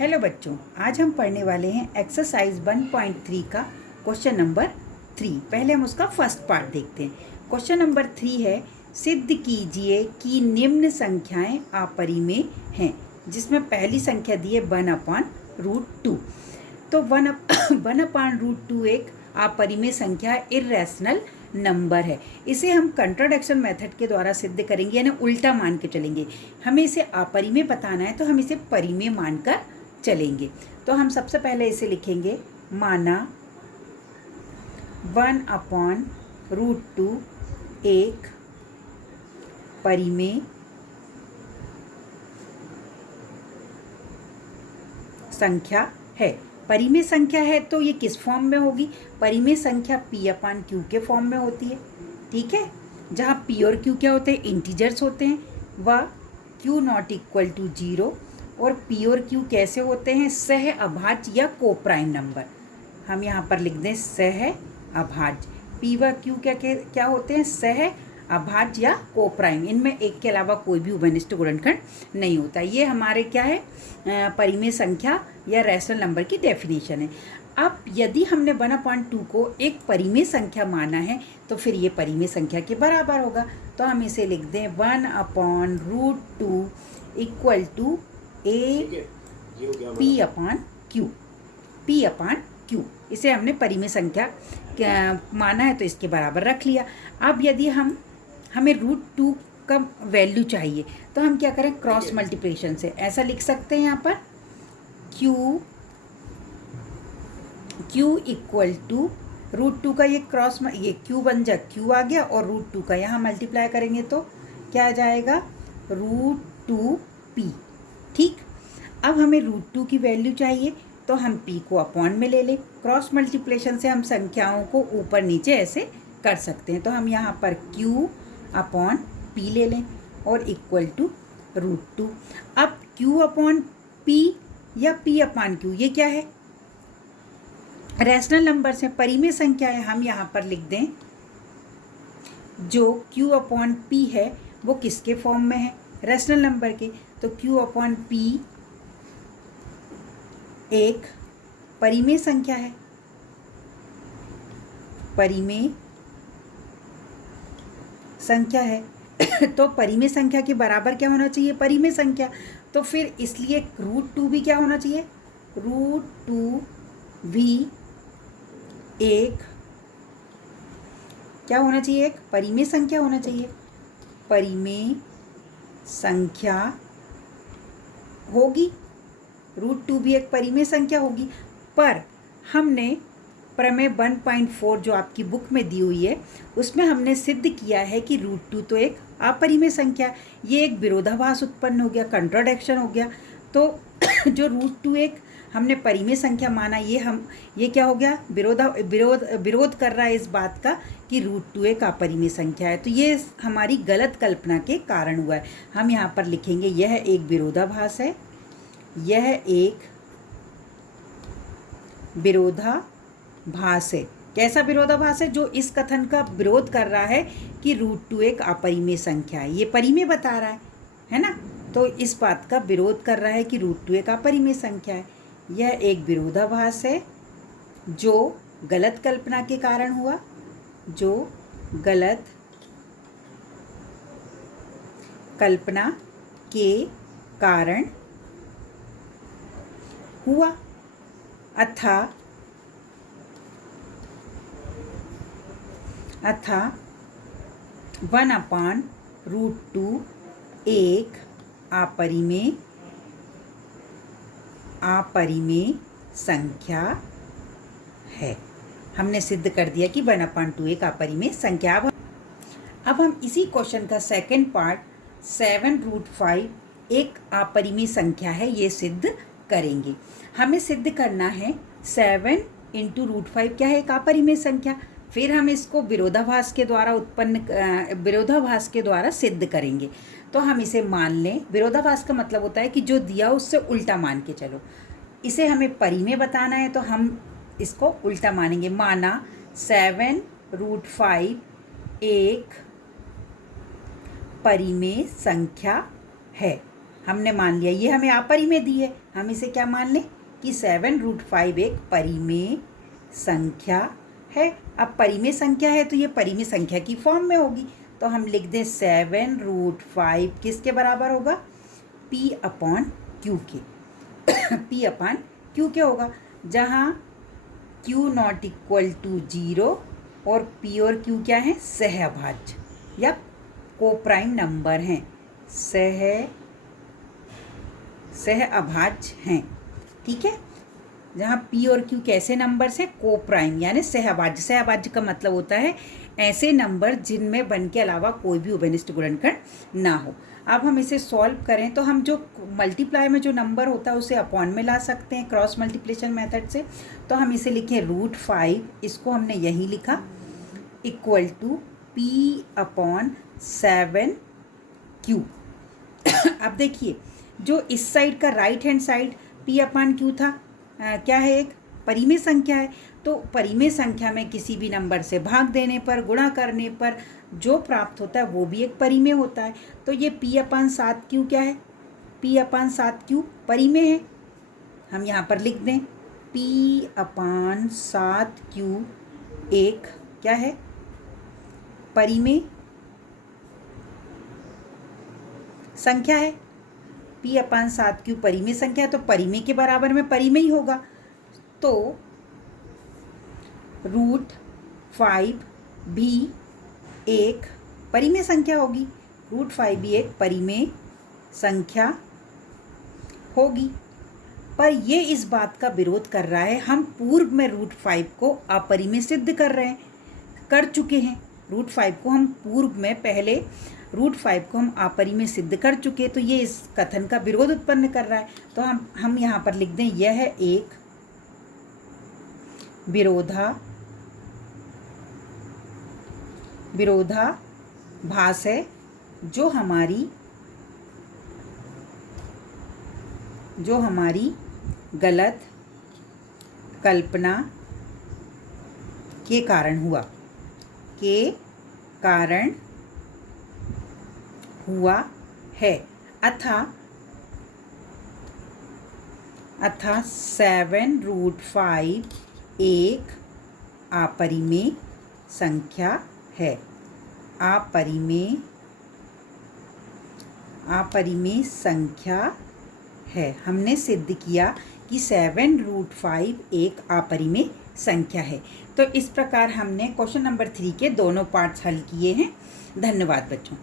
Hello बच्चों, आज हम पढ़ने वाले हैं एक्सरसाइज 1.3 का क्वेश्चन नंबर 3। पहले हम उसका फर्स्ट पार्ट देखते हैं। क्वेश्चन नंबर 3 है, सिद्ध कीजिए कि निम्न संख्याएं अपरिमेय हैं, जिसमें पहली संख्या दी है 1/√2। तो 1/√2 एक अपरिमेय संख्या, इर्रेशनल नंबर है। इसे हम कंट्राडिक्शन मेथड के द्वारा सिद्ध करेंगे, यानी उल्टा मान के चलेंगे। हमें इसे अपरिमेय बताना है तो हम इसे परिमेय मानकर चलेंगे। तो हम सबसे पहले इसे लिखेंगे, माना 1/√2 एक परिमेय संख्या है। परिमेय संख्या है तो ये किस फॉर्म में होगी? परिमेय संख्या P/Q के फॉर्म में होती है, ठीक है। जहाँ P और Q क्या होते हैं? इंटीजर्स होते हैं। व Q नॉट इक्वल टू 0 और P और Q कैसे होते हैं? सह अभाज्य या को प्राइम नंबर। हम यहाँ पर लिख दें सह अभाज्य। P व Q क्या होते हैं? सह अभाज्य या को प्राइम। इनमें एक के अलावा कोई भी उभयनिष्ठ गुणनखंड नहीं होता। ये हमारे क्या है? परिमेय संख्या या रैशनल नंबर की डेफिनेशन है। अब यदि हमने 1/2 को एक परिमेय संख्या माना है तो फिर ये परिमेय संख्या के बराबर होगा। तो हम इसे लिख दें 1/√2 इक्वल टू a P/Q। इसे हमने परिमेय संख्या माना है तो इसके बराबर रख लिया। अब यदि हमें √2 का वैल्यू चाहिए तो हम क्या करें? क्रॉस मल्टीप्लिकेशन से ऐसा लिख सकते हैं यहाँ पर Q इक्वल टू √2 का ये क्रॉस, ये Q बन जा, Q आ गया और √2 का यहाँ मल्टीप्लाई करेंगे तो क्या आ जाएगा? √2P। ठीक। अब हमें √2 की वैल्यू चाहिए तो हम P को अपॉन में ले लें। क्रॉस मल्टीप्लिकेशन से हम संख्याओं को ऊपर नीचे ऐसे कर सकते हैं। तो हम यहाँ पर Q/P ले लें और इक्वल टू √2। अब Q/P या P/Q ये क्या है? रैशनल नंबर से परिमेय संख्या है। हम यहाँ पर लिख दें जो Q/P है वो किसके फॉर्म में है? रैशनल नंबर के। तो Q/P एक परिमेय संख्या है। परिमेय संख्या है तो परिमेय संख्या के बराबर क्या होना चाहिए? परिमेय संख्या। तो फिर इसलिए √2 भी क्या होना चाहिए? √2 भी एक क्या होना चाहिए? एक परिमेय संख्या होना चाहिए। परिमेय संख्या होगी। √2 भी एक परिमेय संख्या होगी। पर हमने प्रमेय 1.4 जो आपकी बुक में दी हुई है उसमें हमने सिद्ध किया है कि √2 तो एक अपरिमेय संख्या। ये एक विरोधाभास उत्पन्न हो गया, कंट्राडिक्शन हो गया। तो जो √2 एक हमने परिमेय संख्या माना, ये क्या हो गया? विरोध कर रहा है इस बात का कि √2 एक अपरिमेय संख्या है। तो ये हमारी गलत कल्पना के कारण हुआ है। हम यहाँ पर लिखेंगे यह एक विरोधाभास है। यह एक विरोधाभास है। कैसा विरोधाभास है? जो इस कथन का विरोध कर रहा है कि √2 एक अपरिमेय संख्या है। ये परिमेय बता रहा है ना? तो इस बात का विरोध कर रहा है कि √2 एक अपरिमेय संख्या है। यह एक विरोधाभास है जो गलत कल्पना के कारण हुआ। जो गलत कल्पना के कारण हुआ अथा 1/√2 एक अपरिमेय संख्या है। हमने सिद्ध कर दिया कि 1/2 एक अपरिमेय संख्या। अब हम इसी क्वेश्चन का सेकंड पार्ट 7√5 एक अपरिमेय संख्या है, ये सिद्ध करेंगे। हमें सिद्ध करना है 7 × √5 क्या है? एक अपरिमेय संख्या। फिर हम इसको विरोधाभास के द्वारा सिद्ध करेंगे। तो हम इसे मान लें। विरोधाभास का मतलब होता है कि जो दिया उससे उल्टा मान के चलो। इसे हमें परिमेय बताना है तो हम इसको उल्टा मानेंगे। माना 7√5 एक परिमेय संख्या है। हमने मान लिया ये हमें अपरिमेय दी है, हम इसे क्या मान लें कि 7√5 एक परिमेय संख्या है। अब परिमेय संख्या है तो ये परिमेय संख्या की फॉर्म में होगी, तो हम लिख दें 7√5 किसके बराबर होगा, P/Q के। P/Q के होगा, जहाँ Q नॉट इक्वल टू 0 और P और Q क्या है, सहअभाज्य या कोप्राइम नंबर हैं, सहअभाज्य हैं। ठीक है, जहाँ P और Q कैसे नंबर्स हैं, कोप्राइम यानी सहअभाज्य। सहअभाज्य का मतलब होता है ऐसे नंबर जिनमें 1 के अलावा कोई भी उभयनिष्ठ गुणनखंड ना हो। अब हम इसे सॉल्व करें तो हम जो मल्टीप्लाई में जो नंबर होता है उसे अपॉन में ला सकते हैं क्रॉस मल्टीप्लिकेशन मेथड से। तो हम इसे लिखें √5, इसको हमने यहीं लिखा, इक्वल टू P/7Q। अब देखिए जो इस साइड का राइट हैंड साइड P/Q था, क्या है, एक परिमेय संख्या है। तो परिमेय संख्या में किसी भी नंबर से भाग देने पर, गुणा करने पर जो प्राप्त होता है वो भी एक परिमेय होता है। तो ये P/7Q क्या है, P/7Q परिमेय है। हम यहाँ पर लिख दें P/7Q एक क्या है, परिमेय संख्या है। P/7Q परिमेय संख्या है तो परिमेय के बराबर में परिमेय ही होगा। तो √5 भी एक परिमेय संख्या होगी, √5 भी एक परिमेय संख्या होगी। पर ये इस बात का विरोध कर रहा है, हम पूर्व में √5 को अपरिमेय सिद्ध कर चुके हैं। √5 को हम पूर्व में पहले √5 को हम अपरिमेय सिद्ध कर चुके, तो ये इस कथन का विरोध उत्पन्न कर रहा है। तो हम यहाँ पर लिख दें यह एक विरोधाभास है जो हमारी गलत कल्पना के कारण हुआ है। अतः 7√5 एक अपरिमेय संख्या है। अपरिमेय संख्या है। हमने सिद्ध किया कि 7√5 एक अपरिमेय संख्या है। तो इस प्रकार हमने क्वेश्चन नंबर 3 के दोनों पार्ट्स हल किए हैं। धन्यवाद बच्चों।